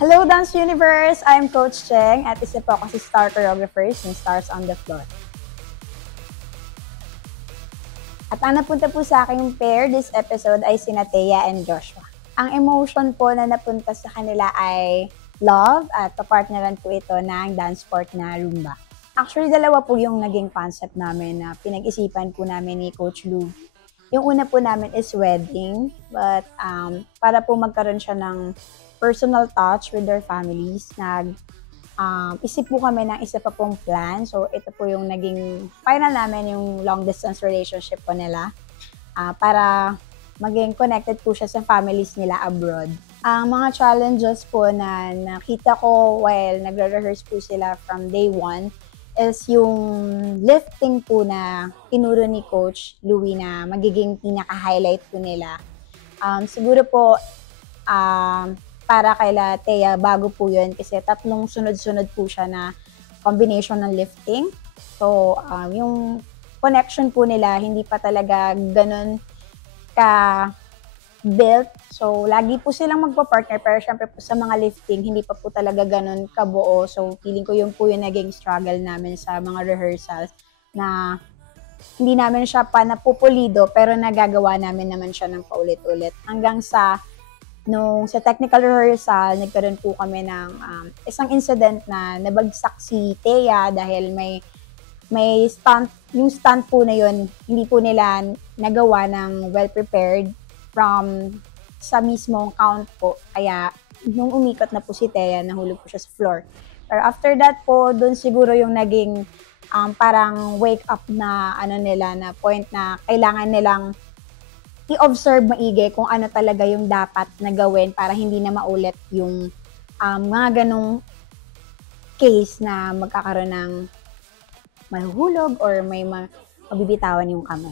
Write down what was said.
Hello Dance Universe! I'm Coach Cheng at isa po ako si Star Choreographers ng Stars on the Floor. At ang napunta po sa aking pair this episode ay sina Thea and Joshua. Ang emotion po na napunta sa kanila ay love at kapartneran po ito ng dance sport na Rumba. Actually, dalawa po yung naging concept namin na pinag-isipan po namin ni Coach Lou. Yung una po namin is wedding, but para po magkaroon siya ng personal touch with their families, isip po kami ng isa pa pong plan. So, ito po yung naging final namin, yung long distance relationship po nila para maging connected po siya sa families nila abroad. Ang mga challenges po na nakita ko while nagre-rehearse po sila from day one is yung lifting po na tinuro ni Coach Louie na magiging pinaka-highlight po nila. Siguro po, para kaila Thea, bago po yun kasi tatlong sunod-sunod po siya na combination ng lifting. So, yung connection po nila, hindi pa talaga ganun ka-built. So, lagi po silang magpa-partner pero syempre po sa mga lifting, hindi pa po talaga ganun kabuo. So, feeling ko yun po yung naging struggle namin sa mga rehearsals na hindi namin siya pa napupulido pero nagagawa namin naman siya ng paulit-ulit. Hanggang sa technical rehearsal, nagkaroon po kami ng isang incident na nabagsak si Thea dahil may stunt. Yung stunt po na yun, hindi po nila nagawa ng well-prepared from sa mismong count po. Kaya nung umikot na po si Thea, nahulog po siya sa floor. Pero after that po, dun siguro yung naging parang wake up na nila na point na kailangan nilang i-observe maigi kung ano talaga yung dapat na gawin para hindi na maulit yung mga ganong case na magkakaroon ng mahuhulog or may mabibitawan yung kamay.